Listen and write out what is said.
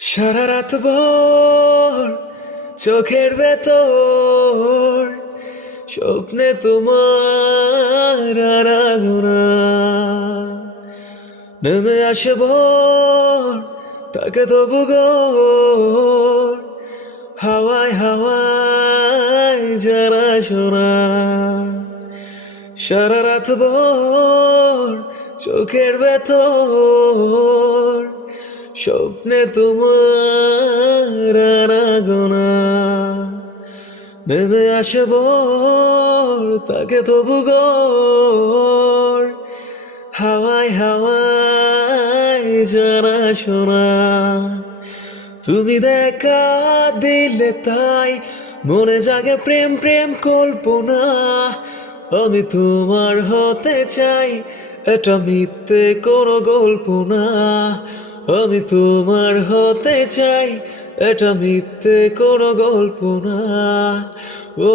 সারা রাত ভোর চোখের ভেতর স্বপ্নে তোমার আনাগোনা নেমে আসে ভোর তাকে তবু গোর হাওয়ায় হাওয়ায় জানা শোনা সারা রাত ভোর চোখের ভেতর স্বপ্নে তোমার আনাগোনা নেমে আসে ভোর তাকে তবু গোর হাওয়ায় হাওয়ায় জানা শোনা তুমি দেখা দিলে তাই মনে জাগে প্রেম প্রেম কল্পনা আমি তোমার হতে চাই এটা মিথ্যে কোনো গল্প না আমি তোমার হতে চাই এটা মিথ্যে কোনো গল্প না ও